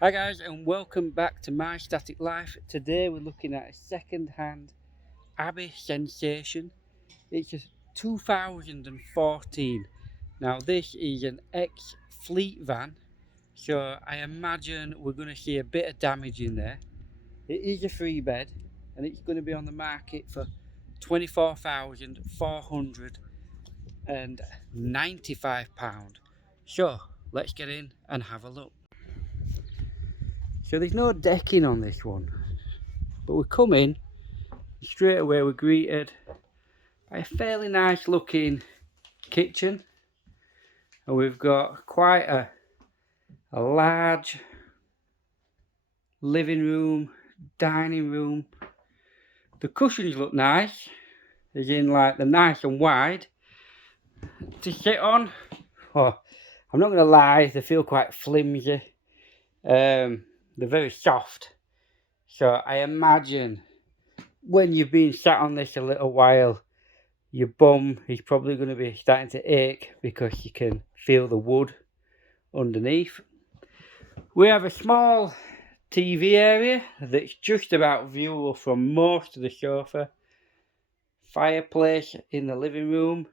Hi guys, and welcome back to My Static Life. Today we're looking at a second-hand ABI sensation. It's a 2014. Now this is an ex-fleet van, so I imagine we're going to see a bit of damage in there. It is a three bed and it's going to be on the market for £24,495. So let's get in and have a look. So there's no decking on this one, but we come in straight away. We're greeted by a fairly nice looking kitchen, and we've got quite a large living room, dining room. The cushions look nice, as in like they're nice and wide to sit on. Oh, I'm not going to lie, they feel quite flimsy. They're very soft, so I imagine when you've been sat on this a little while, your bum is probably going to be starting to ache because you can feel the wood underneath. We have a small TV area that's just about viewable from most of the sofa, fireplace in the living room,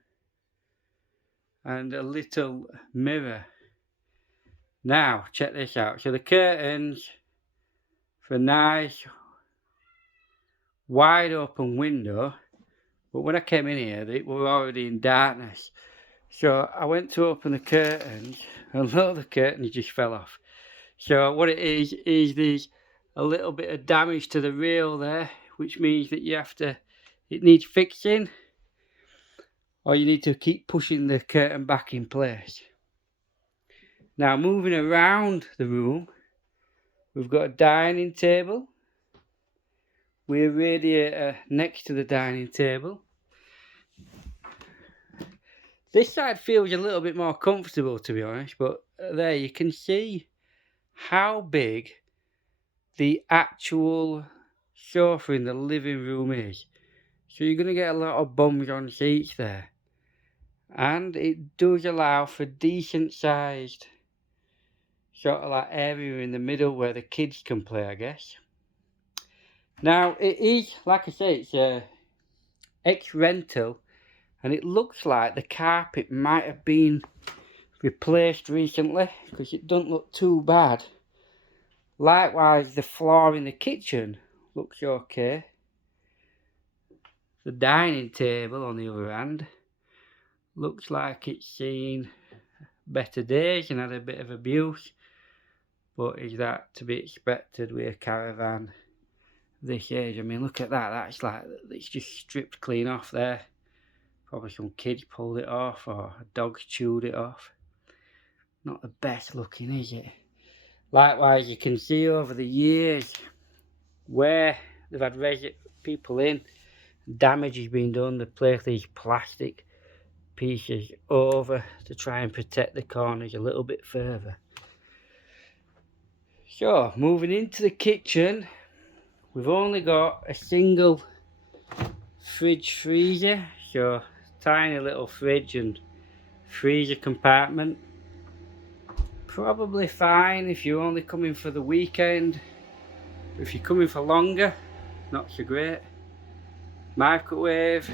and a little mirror. Now check this out. So the curtains for a nice wide open window, but when I came in here they were already in darkness. So I went to open the curtains and look, the curtains just fell off. So what it is there's a little bit of damage to the rail there, which means that it needs fixing, or you need to keep pushing the curtain back in place. Now moving around the room, we've got a dining table with a radiator next to the dining table. This side feels a little bit more comfortable, to be honest, but there you can see how big the actual sofa in the living room is. So you're going to get a lot of bums on seats there, and it does allow for decent sized sort of like area in the middle where the kids can play, I guess. Now it is, like I say, it's a ex-rental, and it looks like the carpet might have been replaced recently because it doesn't look too bad. Likewise, the floor in the kitchen looks okay. The dining table, on the other hand, looks like it's seen better days and had a bit of abuse, but is that to be expected with a caravan this age? I mean, look at that. That's like, it's just stripped clean off there. Probably some kids pulled it off, or a dog chewed it off. Not the best looking, is it? Likewise, you can see over the years where they've had people in, damage has been done. They place these plastic pieces over to try and protect the corners a little bit further. So moving into the kitchen, we've only got a single fridge freezer, so tiny little fridge and freezer compartment. Probably fine if you're only coming for the weekend. If you're coming for longer, not so great. Microwave.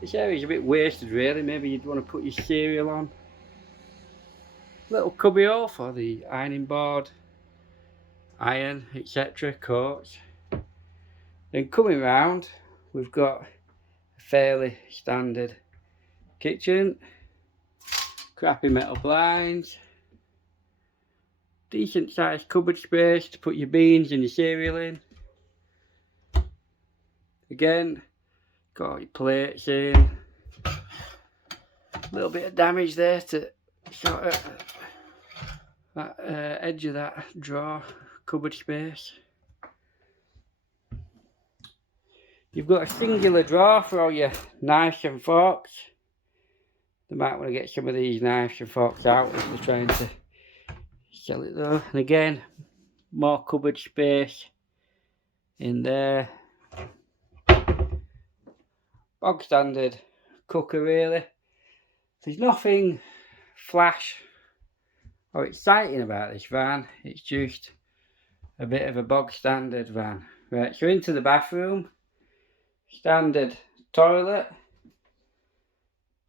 This area's a bit wasted really. Maybe you'd want to put your cereal on. Little cubbyhole for the ironing board, iron, etc. coats. Then coming round, we've got a fairly standard kitchen, crappy metal blinds, decent sized cupboard space to put your beans and your cereal in. Again, got your plates in. A little bit of damage there to sort of that edge of that drawer cupboard space. You've got a singular drawer for all your knives and forks. They might want to get some of these knives and forks out if they're trying to sell it though. And again, more cupboard space in there. Bog standard cooker really. There's nothing flash or exciting about this van, it's just a bit of a bog standard van. Right, so into the bathroom, standard toilet.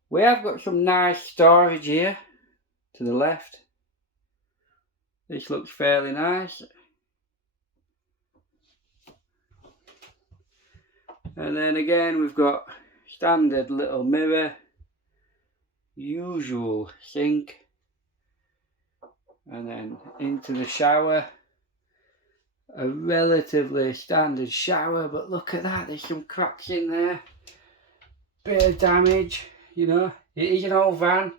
We have got some nice storage here to the left. This looks fairly nice. And then again we've got standard little mirror, usual sink, and then into the shower. A relatively standard shower, but look at that, there's some cracks in there. Bit of damage, you know. It is an old van,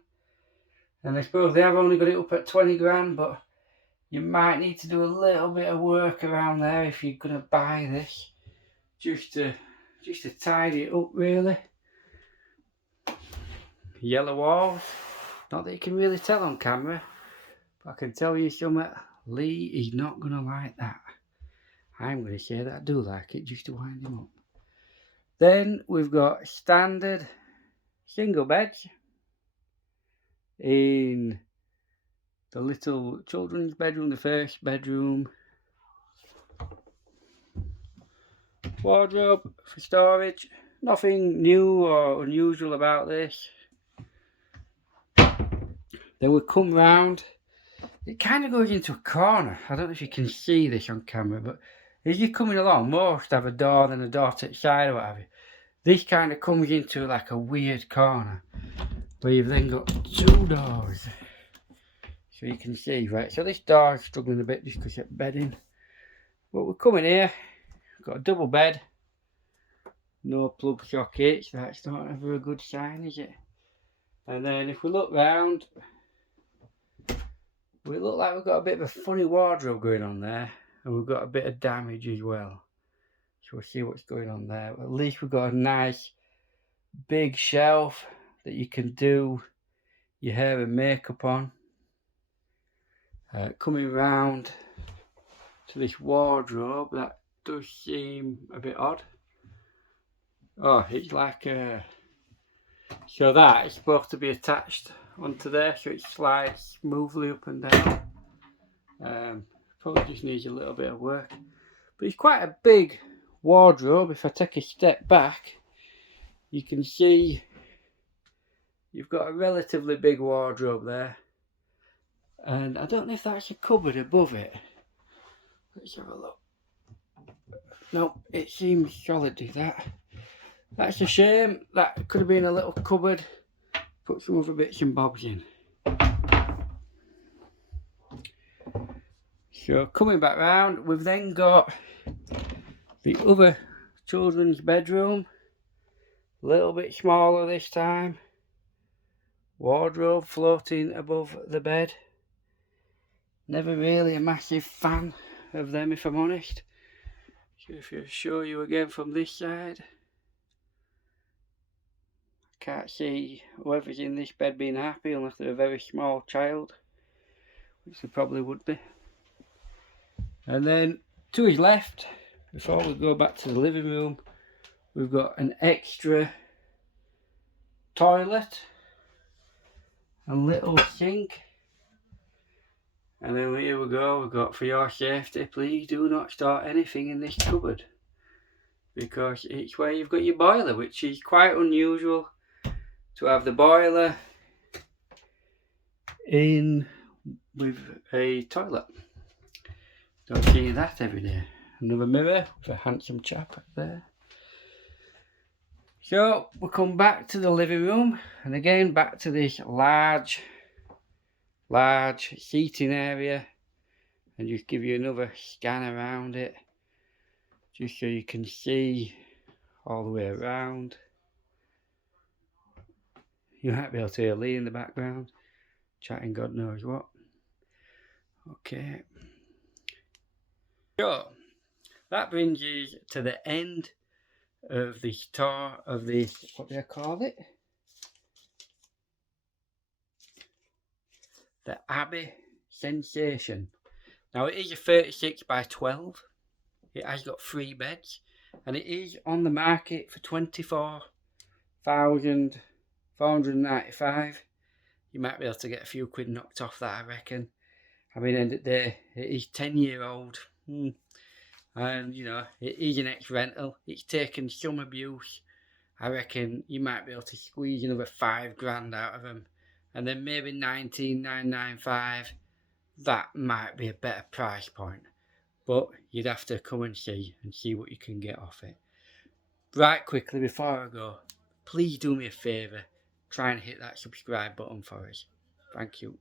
and I suppose they have only got it up at 20 grand, but you might need to do a little bit of work around there if you're going to buy this, just to tidy it up really. Yellow walls, not that you can really tell on camera, but I can tell you something, Lee is not going to like that. I'm going to say that I do like it, just to wind him up. Then we've got standard single beds in the little children's bedroom, the first bedroom. Wardrobe for storage, nothing new or unusual about this. Then we come round, it kind of goes into a corner. I don't know if you can see this on camera, but as you're coming along, most have a door, then a door to the side or what have you. This kind of comes into like a weird corner where you've then got two doors, so you can see, right? So this door is struggling a bit just because it's bedding, but we're coming here, got a double bed, no plug sockets. That's not ever a good sign, is it? And then if we look round, we look like we've got a bit of a funny wardrobe going on there, and we've got a bit of damage as well. So we'll see what's going on there. But at least we've got a nice big shelf that you can do your hair and makeup on. Coming round to this wardrobe, that does seem a bit odd. Oh, it's like so that is supposed to be attached onto there, so it slides smoothly up and down. Probably just needs a little bit of work, but it's quite a big wardrobe. If I take a step back, you can see you've got a relatively big wardrobe there, and I don't know if that's a cupboard above it. Let's have a look. Nope, it seems solid. Is that? That's a shame. That could have been a little cupboard. Put some other bits and bobs in. So coming back round, we've then got the other children's bedroom. A little bit smaller this time. Wardrobe floating above the bed. Never really a massive fan of them, if I'm honest. So if I show you again from this side, I can't see whoever's in this bed being happy unless they're a very small child, which they probably would be. And then to his left, before we go back to the living room, we've got an extra toilet, a little sink, and then here we go, we've got, for your safety, please do not store anything in this cupboard, because it's where you've got your boiler, which is quite unusual to have the boiler in with a toilet. Don't see that every day. Another mirror with a handsome chap up there. So we'll come back to the living room, and again back to this large seating area, and just give you another scan around it, just so you can see all the way around. You might be able to hear Lee in the background chatting God knows what. Okay. So that brings us to the end of the tour of this, what do I call it? The ABI Sensation. Now it is a 36 by 12. It has got 3 beds, and it is on the market for 24,495. You might be able to get a few quid knocked off that, I reckon. I mean, end of the day, it is 10-year-old. And, you know, it is an ex-rental. It's taken some abuse. I reckon you might be able to squeeze another £5 out of them. And then maybe 19,995. That might be a better price point. But you'd have to come and see what you can get off it. Right quickly before I go, please do me a favour. Try and hit that subscribe button for us. Thank you.